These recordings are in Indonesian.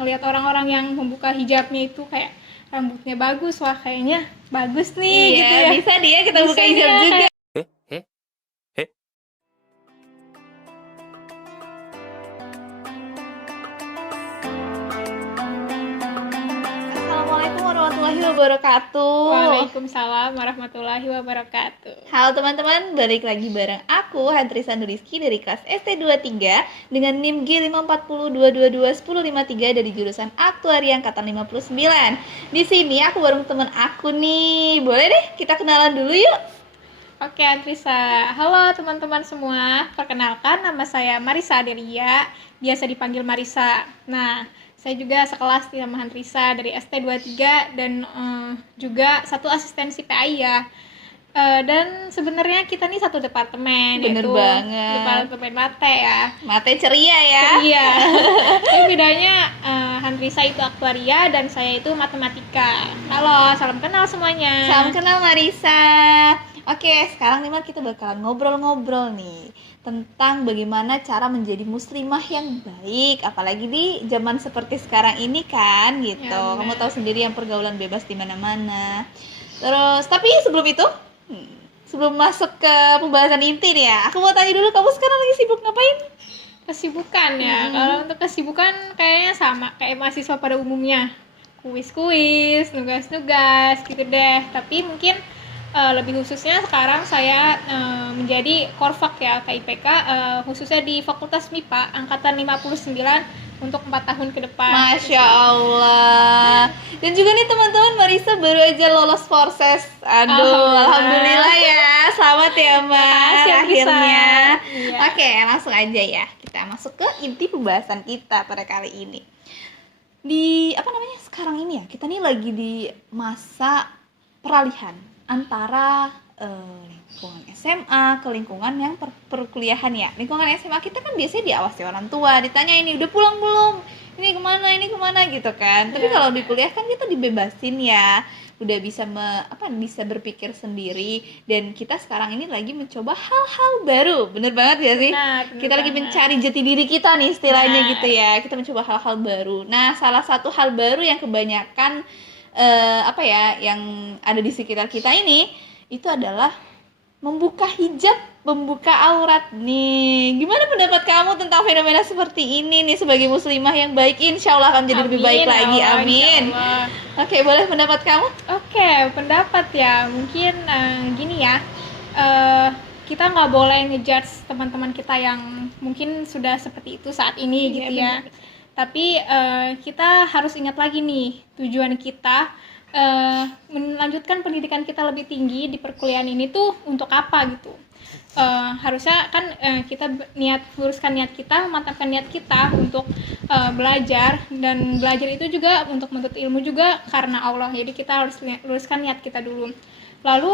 ngelihat orang-orang yang membuka hijabnya itu kayak rambutnya bagus, wah kayaknya bagus nih gitu ya. Bisa dia kita Bisa buka dia hijab juga. kayak- Assalamualaikum warahmatullahi wabarakatuh. Waalaikumsalam warahmatullahi wabarakatuh. Halo teman-teman, balik lagi bareng aku Hadrisa Nuriski dari kelas ST23 dengan NIM G540222153 dari jurusan Aktuaria angkatan 59. Di sini aku bareng teman aku nih. Boleh deh kita kenalan dulu yuk. Oke, Antrisa. Halo teman-teman semua. Perkenalkan, nama saya Marisa Adelia, biasa dipanggil Marisa. Nah, saya juga sekelas sama Antrisa dari ST23 dan juga satu asistensi PAI ya. Dan sebenarnya kita nih satu departemen, Bener yaitu banget. Departemen Mate ya. Mate ceria ya. Iya. Tapi bedanya Antrisa itu aktuaria dan saya itu matematika. Halo, salam kenal semuanya. Salam kenal Marisa. Oke, sekarang nih kita bakalan ngobrol-ngobrol nih tentang bagaimana cara menjadi muslimah yang baik, apalagi di zaman seperti sekarang ini kan gitu. Ya, Kamu tahu sendiri yang pergaulan bebas di mana-mana. Terus, tapi sebelum itu, sebelum masuk ke pembahasan inti nih ya, aku mau tanya dulu, kamu sekarang lagi sibuk ngapain? Kesibukan ya. Kalau untuk kesibukan kayaknya sama kayak mahasiswa pada umumnya. Kuis-kuis, nugas-nugas gitu deh. Tapi mungkin lebih khususnya sekarang saya menjadi Korfak ya, KIPK, khususnya di Fakultas MIPA angkatan 59 untuk 4 tahun ke depan. Masya Allah. Dan juga nih teman-teman, Marisa baru aja lolos Forses. Aduh, alhamdulillah ya. Selamat ya, Mbak. Makasih, Anissa. Akhirnya. Iya. Oke, langsung aja ya. Kita masuk ke inti pembahasan kita pada kali ini. Di sekarang ini ya, kita nih lagi di masa peralihan antara lingkungan SMA ke lingkungan yang perkuliahan ya. Lingkungan SMA kita kan biasanya diawasi orang tua, ditanya ini udah pulang belum, ini kemana gitu kan. Tapi kalau di kuliah kan kita dibebasin ya, udah bisa bisa berpikir sendiri. Dan kita sekarang ini lagi mencoba hal-hal baru, bener banget ya sih? Bener Kita lagi banget. mencari jati diri kita nih istilahnya Nah. gitu ya. Kita mencoba hal-hal baru. Nah, salah satu hal baru yang kebanyakan yang ada di sekitar kita ini itu adalah membuka hijab, membuka aurat nih. Gimana pendapat kamu tentang fenomena seperti ini nih sebagai muslimah yang baik? Insya Allah akan jadi lebih baik lagi, Allah, amin. insyaallah. Oke, boleh pendapat kamu? Oke, pendapat ya. Mungkin gini ya, kita nggak boleh ngejudge teman-teman kita yang mungkin sudah seperti itu saat ini gitu ya. Tapi kita harus ingat lagi nih, tujuan kita melanjutkan pendidikan kita lebih tinggi di perkuliahan ini tuh untuk apa gitu. Harusnya kan kita luruskan niat kita, memantapkan niat kita untuk belajar, dan belajar itu juga untuk menuntut ilmu juga karena Allah. Jadi kita harus luruskan niat kita dulu. Lalu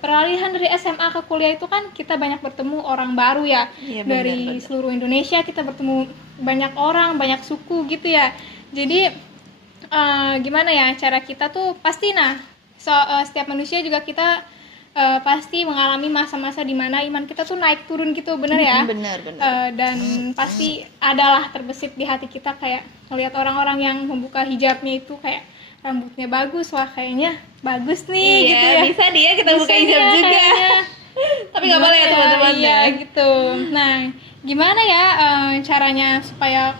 peralihan dari SMA ke kuliah itu kan kita banyak bertemu orang baru ya. Iya, benar, Dari benar. seluruh Indonesia kita bertemu banyak orang, banyak suku gitu ya. Jadi gimana ya, cara kita tuh pasti setiap manusia juga kita pasti mengalami masa-masa di mana iman kita tuh naik turun gitu, bener ya? Bener. Dan pasti adalah terbesit di hati kita kayak ngelihat orang-orang yang membuka hijabnya itu kayak rambutnya bagus, wah kayaknya bagus nih Iya, gitu ya. bisa dia kita buka Bisa hijab dia juga. kayaknya. Tapi nggak boleh ya teman-teman. Iya gitu. Nah, gimana ya caranya supaya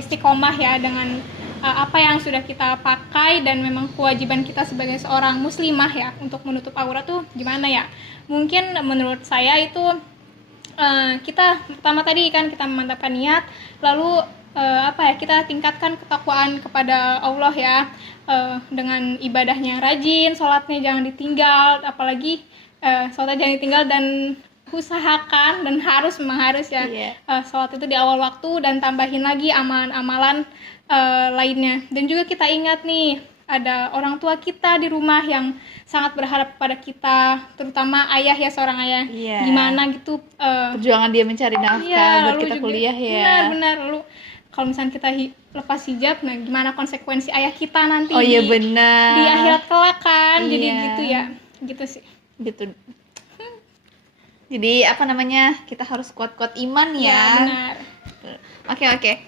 istiqomah ya dengan apa yang sudah kita pakai, dan memang kewajiban kita sebagai seorang muslimah ya untuk menutup aurat tuh gimana ya? Mungkin menurut saya itu kita pertama tadi kan kita memantapkan niat, lalu kita tingkatkan ketakwaan kepada Allah ya, dengan ibadahnya yang rajin, sholatnya jangan ditinggal, apalagi sholatnya jangan ditinggal, dan usahakan dan memang harus ya sholat itu di awal waktu, dan tambahin lagi amalan-amalan lainnya. Dan juga kita ingat nih, ada orang tua kita di rumah yang sangat berharap kepada kita, terutama ayah ya, seorang ayah. Iya. Gimana gitu Perjuangan dia mencari nafkah buat lalu kita juga, kuliah ya. benar. Lalu kalau misalnya kita lepas hijab, nah gimana konsekuensi ayah kita nanti Oh iya, benar. di akhirat kelak kan. Jadi Iya. gitu ya, gitu sih. Gitu. Jadi kita harus kuat-kuat iman ya. Ya, benar. Oke.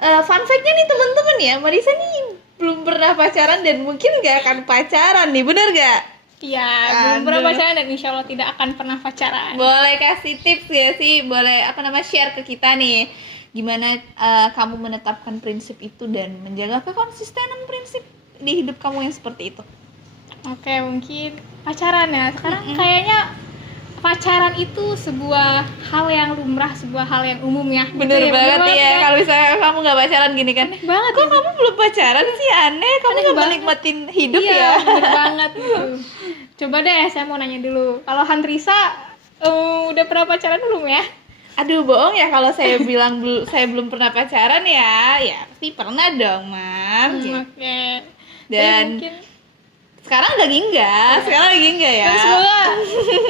Fun fact-nya nih teman-teman ya, Marisa nih belum pernah pacaran dan mungkin gak akan pacaran nih, bener gak? Iya, belum pernah Aduh. pacaran dan insya Allah tidak akan pernah pacaran. Boleh kasih tips ya sih, boleh share ke kita nih gimana kamu menetapkan prinsip itu dan menjaga kekonsistenan prinsip di hidup kamu yang seperti itu. Oke, mungkin pacaran ya. Sekarang kayaknya pacaran itu sebuah hal yang lumrah, sebuah hal yang umum ya. Bener Gitu banget ya, kan? kalau misalnya kamu gak pacaran gini kan, Aneh banget kok gitu. kamu belum pacaran sih, aneh, kamu Aneh gak banget. menikmatin hidup Iya, ya. bener banget gitu. Coba deh, saya mau nanya dulu. Kalau Handrisa udah pernah pacaran belum ya? Aduh, bohong ya kalau saya bilang saya belum pernah pacaran ya. Ya pasti pernah dong, Mam. Oke. Dan Tapi mungkin sekarang lagi enggak ya. dan semoga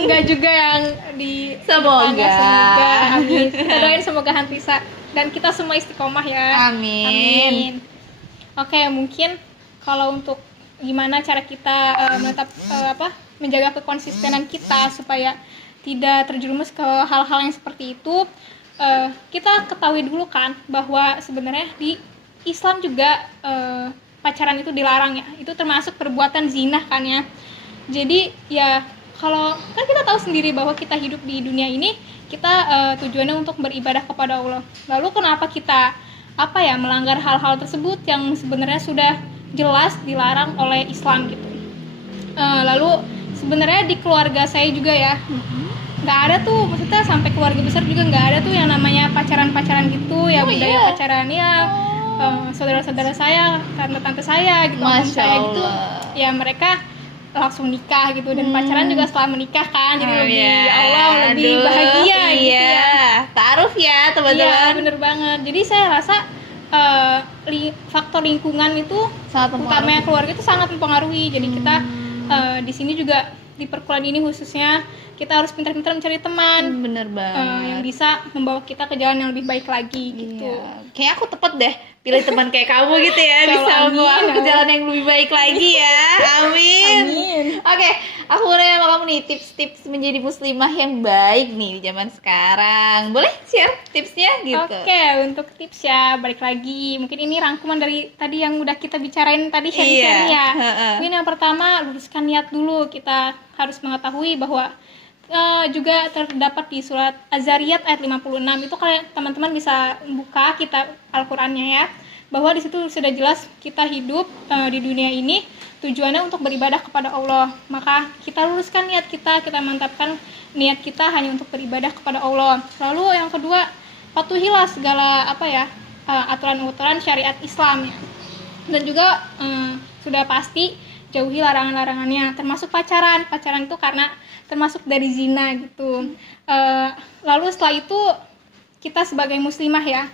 enggak juga yang di Semoga. depannya, semoga amin. Kita doain semoga Handrisa dan kita semua istiqomah ya. Amin. Oke, mungkin kalau untuk gimana cara kita menjaga kekonsistenan kita supaya tidak terjerumus ke hal-hal yang seperti itu, kita ketahui dulu kan bahwa sebenarnya di Islam juga pacaran itu dilarang ya, itu termasuk perbuatan zina kan ya. Jadi ya kalau kan kita tahu sendiri bahwa kita hidup di dunia ini kita tujuannya untuk beribadah kepada Allah. Lalu kenapa kita melanggar hal-hal tersebut yang sebenarnya sudah jelas dilarang oleh Islam gitu. Lalu sebenarnya di keluarga saya juga ya nggak ada tuh, maksudnya sampai keluarga besar juga nggak ada tuh yang namanya pacaran gitu ya, budaya pacaran ya. Saudara-saudara saya, tante-tante saya gitu, om saya gitu, ya mereka langsung nikah gitu dan pacaran juga setelah menikah kan, jadi lebih bahagia gitu ya. Ta'aruf ya teman-teman. Iya, bener banget. Jadi saya rasa faktor lingkungan itu Sangat utamanya keluarga itu sangat mempengaruhi. Jadi kita di sini juga di perkuliahan ini khususnya kita harus pintar-pintar mencari teman Bener banget. yang bisa membawa kita ke jalan yang lebih baik lagi gitu. Iya. Kayak aku tepat deh pilih teman kayak kamu gitu ya, bisa membawa aku ke jalan yang lebih baik lagi ya. Amin. Oke, aku mau nanya sama kamu nih, tips-tips menjadi muslimah yang baik nih di zaman sekarang. Boleh share tipsnya gitu? Oke, untuk tips ya, balik lagi. Mungkin ini rangkuman dari tadi yang udah kita bicarain tadi, sharing-sharing ya. Mungkin yang pertama, luruskan niat dulu. Kita harus mengetahui bahwa juga terdapat di surat Az-Zariyat ayat 56 itu, kalian teman-teman bisa buka kitab Al-Qur'annya ya, bahwa di situ sudah jelas kita hidup di dunia ini tujuannya untuk beribadah kepada Allah. Maka kita luruskan niat kita mantapkan niat kita hanya untuk beribadah kepada Allah. Lalu yang kedua, patuhilah segala aturan-aturan syariat Islam ya. Dan juga sudah pasti jauhi larangan-larangannya, termasuk pacaran itu karena termasuk dari zina gitu. Lalu setelah itu kita sebagai muslimah ya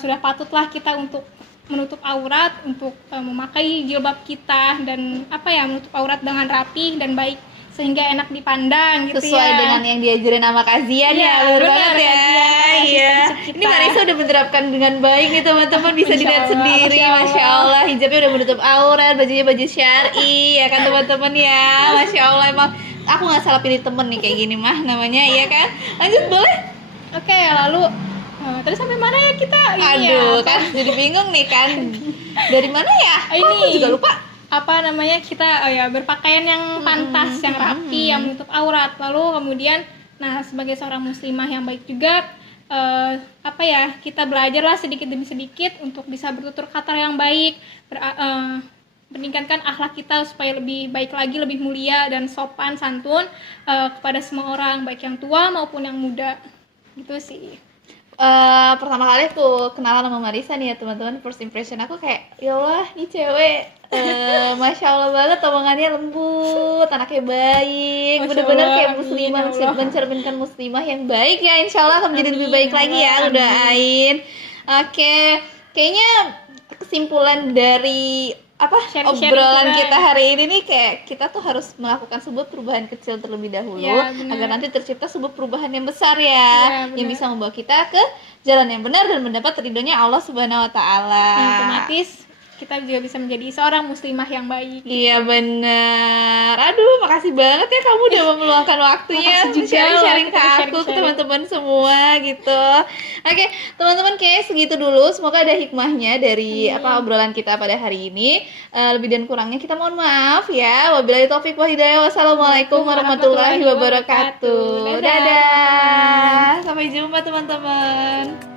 sudah patutlah kita untuk menutup aurat, untuk memakai jilbab kita dan menutup aurat dengan rapi dan baik sehingga enak dipandang gitu sesuai ya. dengan yang diajarin sama kajian Iya, bener benar, banget ya. kajian, Iya. prinsip Ini Marisa udah menerapkan dengan baik nih teman-teman, bisa Masya dilihat Allah, sendiri. Masya Allah, hijabnya udah menutup aurat, bajunya baju syar'i ya kan teman-teman ya. Masya Allah, emang aku nggak salah pilih temen nih kayak gini mah namanya, iya kan? Lanjut boleh? Oke, lalu tadi sampai mana ya kita ini Aduh, ya? kan jadi bingung nih kan. Dari mana ya? Kok Ini aku juga lupa. kita berpakaian yang pantas, yang rapi, yang menutup aurat. Lalu kemudian sebagai seorang muslimah yang baik juga kita belajarlah sedikit demi sedikit untuk bisa bertutur kata yang baik, meningkatkan akhlak kita supaya lebih baik lagi, lebih mulia dan sopan santun kepada semua orang, baik yang tua maupun yang muda. Gitu sih. Pertama kali aku kenalan sama Marisa nih ya teman-teman, first impression aku kayak ya Allah nih cewek Masya Allah banget, omongannya lembut, anaknya baik, bener-bener kayak muslimah, mencerminkan muslimah yang baik ya. Insya Allah akan menjadi lebih baik lagi ya, aku doain. Oke, kayaknya kesimpulan dari obrolan kita hari ini nih, kayak kita tuh harus melakukan sebuah perubahan kecil terlebih dahulu ya, agar nanti tercipta sebuah perubahan yang besar ya, yang bisa membawa kita ke jalan yang benar dan mendapat ridhonya Allah Subhanahu wa taala. Otomatis kita juga bisa menjadi seorang muslimah yang baik. Iya benar. Aduh, makasih banget ya kamu udah meluangkan waktunya Makasih untuk juga sharing-sharing loh, ke kita aku, ke sharing-sharing. teman-teman semua gitu. Oke, teman-teman kayak segitu dulu. Semoga ada hikmahnya dari obrolan kita pada hari ini. Lebih dan kurangnya kita mohon maaf ya. Wabillahi taufik wal hidayah. Wassalamualaikum warahmatullahi wabarakatuh. Dadah, Dadah. teman-teman. Sampai jumpa teman-teman.